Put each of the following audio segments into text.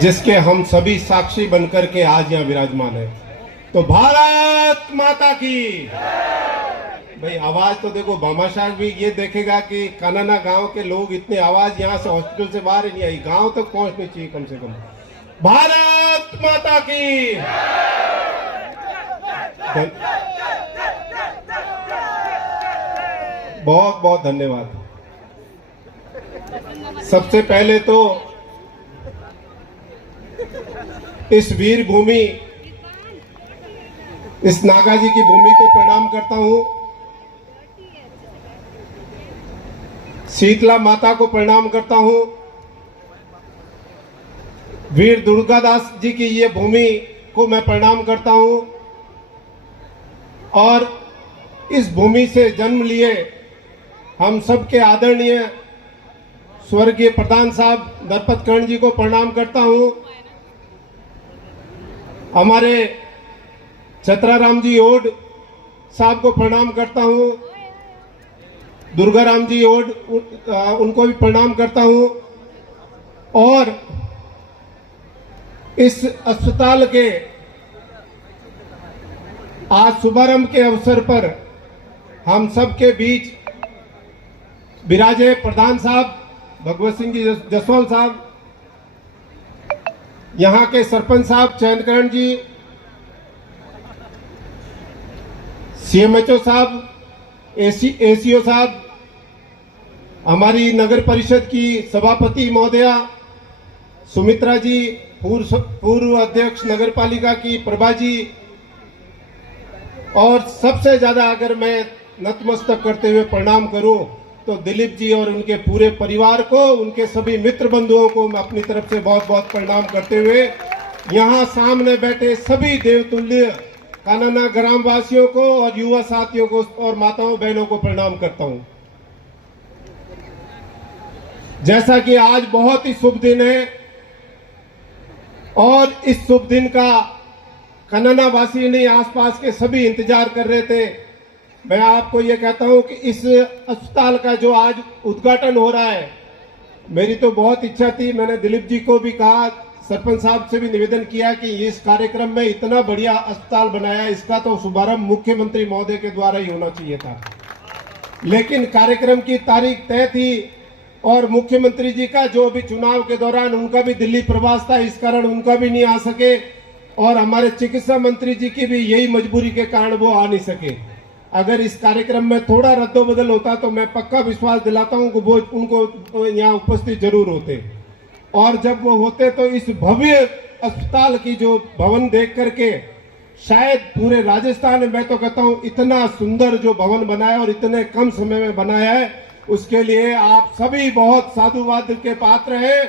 जिसके हम सभी साक्षी बनकर के आज यहाँ विराजमान है। तो भारत माता की भाई। आवाज तो देखो, भामाशाह भी ये देखेगा कि कानाना गांव के लोग इतने आवाज यहाँ से हॉस्पिटल से बाहर ही नहीं आई, गांव तक पहुंचनी चाहिए कम से कम। भारत माता की। बहुत बहुत धन्यवाद। सबसे पहले तो इस वीर भूमि, इस नागा जी की भूमि को प्रणाम करता हूं। शीतला माता को प्रणाम करता हूं। वीर दुर्गादास जी की ये भूमि को मैं प्रणाम करता हूं। और इस भूमि से जन्म लिए हम सबके आदरणीय स्वर्गीय प्रधान साहब दरपत कर्ण जी को प्रणाम करता हूं। हमारे छत्राराम जी ओड साहब को प्रणाम करता हूं। दुर्गाराम जी ओड उनको भी प्रणाम करता हूं। और इस अस्पताल के आज शुभारंभ के अवसर पर हम सबके बीच विराजे प्रधान साहब भगवत सिंह जी जसवाल साहब, यहाँ के सरपंच साहब चैनकरण जी, सीएमएचओ साहब, एसीओ साहब, हमारी नगर परिषद की सभापति महोदया सुमित्रा जी, पूर्व अध्यक्ष नगर पालिका की प्रभा जी, और सबसे ज्यादा अगर मैं नतमस्तक करते हुए प्रणाम करूं तो दिलीप जी और उनके पूरे परिवार को, उनके सभी मित्र बंधुओं को मैं अपनी तरफ से बहुत बहुत प्रणाम करते हुए यहाँ सामने बैठे सभी देवतुल्य कानाना ग्रामवासियों को और युवा साथियों को और माताओं बहनों को प्रणाम करता हूं। जैसा कि आज बहुत ही शुभ दिन है और इस शुभ दिन का कानाना वासी नहीं, आसपास के सभी इंतजार कर रहे थे। मैं आपको ये कहता हूं कि इस अस्पताल का जो आज उद्घाटन हो रहा है, मेरी तो बहुत इच्छा थी, मैंने दिलीप जी को भी कहा, सरपंच साहब से भी निवेदन किया कि इस कार्यक्रम में इतना बढ़िया अस्पताल बनाया, इसका तो शुभारंभ मुख्यमंत्री महोदय के द्वारा ही होना चाहिए था। लेकिन कार्यक्रम की तारीख तय थी और मुख्यमंत्री जी का जो भी चुनाव के दौरान उनका भी दिल्ली प्रवास था, इस कारण उनका भी नहीं आ सके, और हमारे चिकित्सा मंत्री जी की भी यही मजबूरी के कारण वो आ नहीं सके। अगर इस कार्यक्रम में थोड़ा रद्दोबदल होता तो मैं पक्का विश्वास दिलाता हूं कि वो उनको यहाँ उपस्थित जरूर होते, और जब वो होते तो इस भव्य अस्पताल की जो भवन देख करके शायद पूरे राजस्थान में, मैं तो कहता हूं इतना सुंदर जो भवन बनाया और इतने कम समय में बनाया है, उसके लिए आप सभी बहुत साधुवाद के पात्र हैं।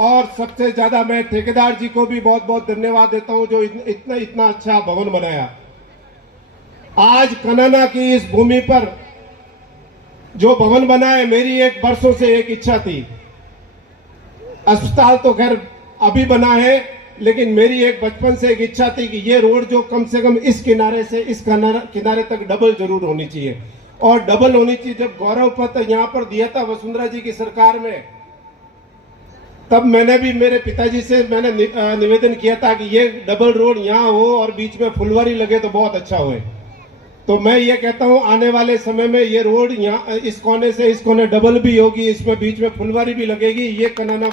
और सबसे ज्यादा मैं ठेकेदार जी को भी बहुत बहुत धन्यवाद देता हूं जो इतना अच्छा भवन बनाया। आज कानाना की इस भूमि पर जो भवन बना है, मेरी एक वर्षों से एक इच्छा थी। अस्पताल तो खैर अभी बना है, लेकिन मेरी एक बचपन से एक इच्छा थी कि ये रोड जो कम से कम इस किनारे से इस किनारे तक डबल जरूर होनी चाहिए, और डबल होनी चाहिए। जब गौरव पत्र यहाँ पर दिया था वसुंधरा जी की सरकार में, तब मैंने भी मेरे पिताजी से मैंने निवेदन किया था कि ये डबल रोड यहाँ हो और बीच में फुलवारी लगे तो बहुत अच्छा होए। तो मैं ये कहता हूँ आने वाले समय में ये रोड यहाँ इस कोने से इस कोने डबल भी होगी, इसमें बीच में फुलवारी भी लगेगी। ये कानाना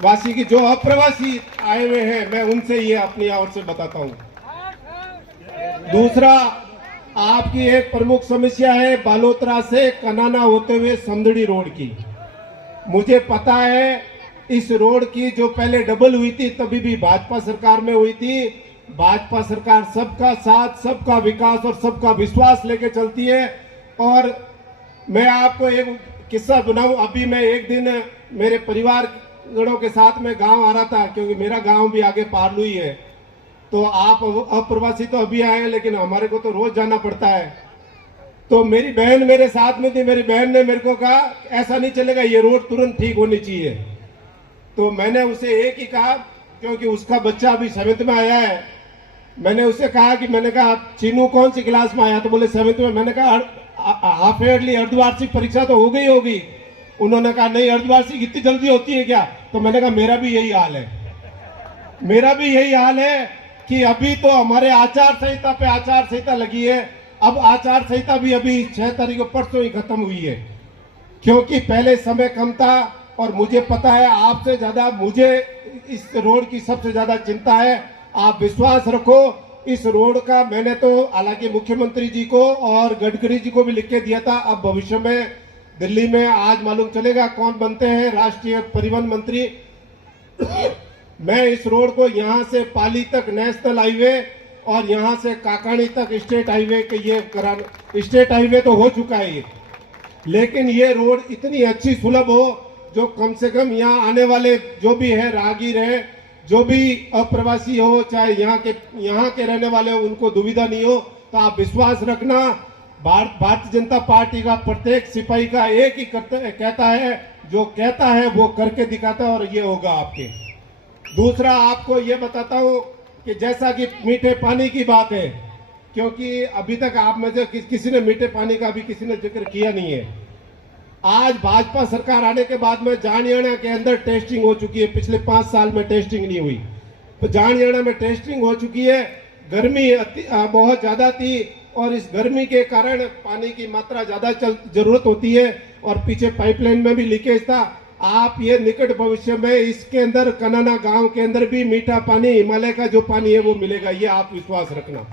वासी की जो अप्रवासी आए हुए हैं, मैं उनसे ये अपनी ओर से बताता हूँ। दूसरा, आपकी एक प्रमुख समस्या है बालोतरा से कानाना होते हुए समदड़ी रोड की। मुझे पता है इस रोड की जो पहले डबल हुई थी तभी भी भाजपा सरकार में हुई थी। भाजपा सरकार सबका साथ, सबका विकास और सबका विश्वास लेके चलती है। और मैं आपको एक किस्सा बनाऊं, अभी मैं एक दिन मेरे परिवार गणों के साथ में गांव आ रहा था, क्योंकि मेरा गांव भी आगे पारलू ही है। तो आप अप्रवासी तो अभी आए, लेकिन हमारे को तो रोज जाना पड़ता है। तो मेरी बहन मेरे साथ में थी, मेरी बहन ने मेरे को कहा ऐसा नहीं चलेगा, ये रोड तुरंत ठीक होनी चाहिए। तो मैंने उसे एक ही कहा, क्योंकि उसका बच्चा अभी 7th में आया है, मैंने उसे कहा कि मैंने कहा चीनू कौन सी क्लास में आया? तो बोले 7th में। मैंने कहा हाफ ईयरली अर्धवार्षिक परीक्षा तो हो गई होगी। उन्होंने कहा नहीं, अर्धवार्षिक इतनी जल्दी होती है क्या? तो मैंने कहा मेरा भी यही हाल है। मेरा भी यही हाल है कि अभी तो हमारे आचार संहिता पे आचार संहिता लगी है, अब आचार संहिता भी अभी 6 तारीख को परसों ही खत्म हुई है, क्योंकि पहले समय कम था। और मुझे पता है आपसे ज्यादा मुझे इस रोड की सबसे ज्यादा चिंता है। आप विश्वास रखो, इस रोड का मैंने तो हालांकि मुख्यमंत्री जी को और गडकरी जी को भी लिख के दिया था। अब भविष्य में दिल्ली में आज मालूम चलेगा कौन बनते हैं राष्ट्रीय परिवहन मंत्री। मैं इस रोड को यहाँ से पाली तक नेशनल हाईवे और यहाँ से काकानी तक स्टेट हाईवे के ये स्टेट हाईवे तो हो चुका है ये, लेकिन ये रोड इतनी अच्छी सुलभ हो जो कम से कम यहाँ आने वाले जो भी है राहगीर है, जो भी अप्रवासी हो, चाहे यहाँ के रहने वाले हो, उनको दुविधा नहीं हो। तो आप विश्वास रखना, भारतीय जनता पार्टी का प्रत्येक सिपाही का एक ही कहता है, जो कहता है वो करके दिखाता है, और ये होगा आपके। दूसरा आपको ये बताता हूँ कि जैसा कि मीठे पानी की बात है, क्योंकि अभी तक आप में से किसी ने मीठे पानी का भी किसी ने जिक्र किया नहीं है। आज भाजपा सरकार आने के बाद में जानियाना के अंदर टेस्टिंग हो चुकी है, पिछले 5 साल में टेस्टिंग नहीं हुई, तो जानियाना में टेस्टिंग हो चुकी है। गर्मी बहुत ज्यादा थी और इस गर्मी के कारण पानी की मात्रा ज्यादा जरूरत होती है और पीछे पाइपलाइन में भी लीकेज था। आप ये निकट भविष्य में इसके अंदर कनाना गांव के अंदर भी मीठा पानी, हिमालय का जो पानी है वो मिलेगा, ये आप विश्वास रखना।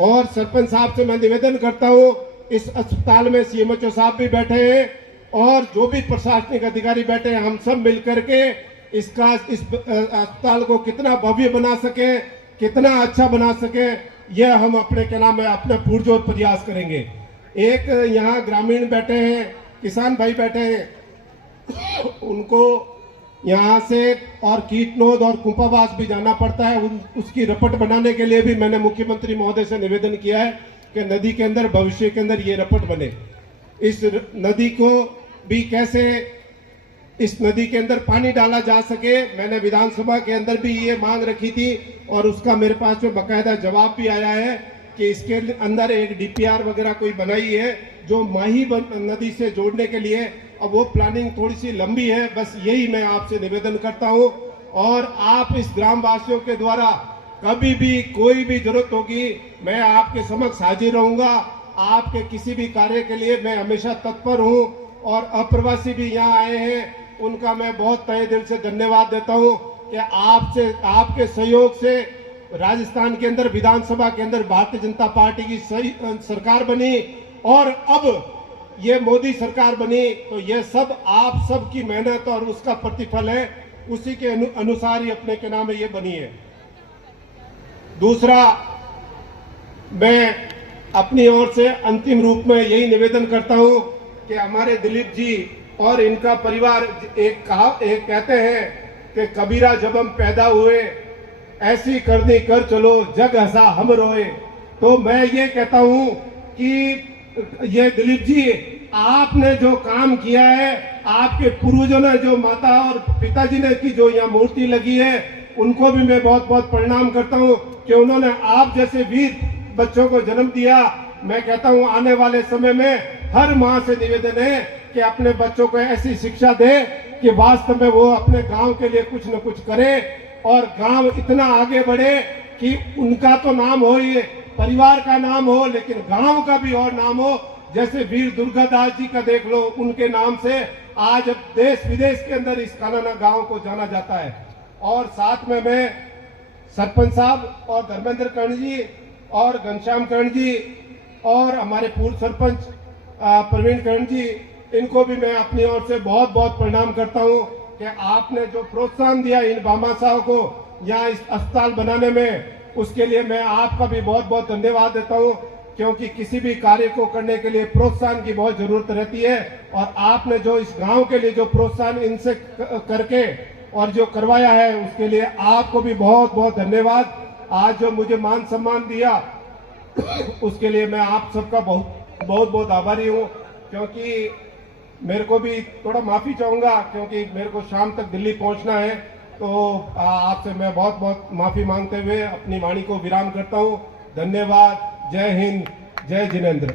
और सरपंच साहब से मैं निवेदन करता हूँ, इस अस्पताल में सीएमएचओ साहब भी बैठे हैं और जो भी प्रशासनिक अधिकारी बैठे हैं, हम सब मिलकर के इस अस्पताल को कितना भव्य बना सके, कितना अच्छा बना सके, यह हम अपने क्या नाम है अपने पुरजोर प्रयास करेंगे। एक यहाँ ग्रामीण बैठे हैं, किसान भाई बैठे हैं, उनको यहाँ से और कीटनोद और कुंपावास भी जाना पड़ता है। उसकी रपट बनाने के लिए भी मैंने मुख्यमंत्री महोदय से निवेदन किया है कि नदी के अंदर भविष्य के अंदर ये रपट बने। इस नदी को भी कैसे इस नदी के अंदर पानी डाला जा सके, मैंने विधानसभा के अंदर भी ये मांग रखी थी और उसका मेरे पास में बकायदा जवाब भी आया है कि इसके अंदर एक डीपीआर वगैरह कोई बनाई है जो माही नदी से जोड़ने के लिए। अब वो प्लानिंग थोड़ी सी लंबी है, बस यही मैं आपसे निवेदन करता हूँ। और आप इस ग्राम वासियों के द्वारा कभी भी कोई भी जरूरत होगी, मैं आपके समक्ष हाजिर रहूंगा। आपके किसी भी कार्य के लिए मैं हमेशा तत्पर हूँ। और अप्रवासी भी यहाँ आए हैं, उनका मैं बहुत तहे दिल से धन्यवाद देता हूँ कि आपके सहयोग से राजस्थान के अंदर विधानसभा के अंदर भारतीय जनता पार्टी की सही सरकार बनी और अब ये मोदी सरकार बनी। तो ये सब आप सब की मेहनत और उसका प्रतिफल है, उसी के अनुसार ही अपने के नाम ये बनी है। दूसरा, मैं अपनी ओर से अंतिम रूप में यही निवेदन करता हूं कि हमारे दिलीप जी और इनका परिवार एक कहते हैं कि कबीरा जब हम पैदा हुए ऐसी करनी कर चलो जग हंसा हम रोए। तो मैं ये कहता हूं कि ये दिलीप जी, आपने जो काम किया है, आपके पूर्वजों ने जो माता और पिताजी ने की जो यहाँ मूर्ति लगी है, उनको भी मैं बहुत बहुत प्रणाम करता हूँ कि उन्होंने आप जैसे वीर बच्चों को जन्म दिया। मैं कहता हूँ आने वाले समय में हर माँ से निवेदन है कि अपने बच्चों को ऐसी शिक्षा दे कि वास्तव में वो अपने गांव के लिए कुछ न कुछ करे और गांव इतना आगे बढ़े कि उनका तो नाम हो, ये परिवार का नाम हो, लेकिन गांव का भी और नाम हो। जैसे वीर दुर्गादास जी का देख लो, उनके नाम से आज देश विदेश के अंदर इस कालाना गांव को जाना जाता है। और साथ में मैं सरपंच साहब और धर्मेंद्र कर्ण जी और घनश्याम कर्ण जी और हमारे पूर्व सरपंच प्रवीण कर्ण जी, इनको भी मैं अपनी ओर से बहुत बहुत प्रणाम करता हूं कि आपने जो प्रोत्साहन दिया इन भामाशाहों को यहाँ इस अस्पताल बनाने में, उसके लिए मैं आपका भी बहुत बहुत धन्यवाद देता हूं। क्योंकि किसी भी कार्य को करने के लिए प्रोत्साहन की बहुत जरूरत रहती है और आपने जो इस गांव के लिए जो प्रोत्साहन इनसे करके और जो करवाया है, उसके लिए आपको भी बहुत बहुत धन्यवाद। आज जो मुझे मान सम्मान दिया उसके लिए मैं आप सबका बहुत बहुत आभारी हूँ। क्योंकि मेरे को भी थोड़ा माफी चाहूंगा क्योंकि मेरे को शाम तक दिल्ली पहुंचना है। तो आपसे मैं बहुत बहुत माफी मांगते हुए अपनी वाणी को विराम करता हूँ। धन्यवाद। जय हिंद, जय जिनेंद्र।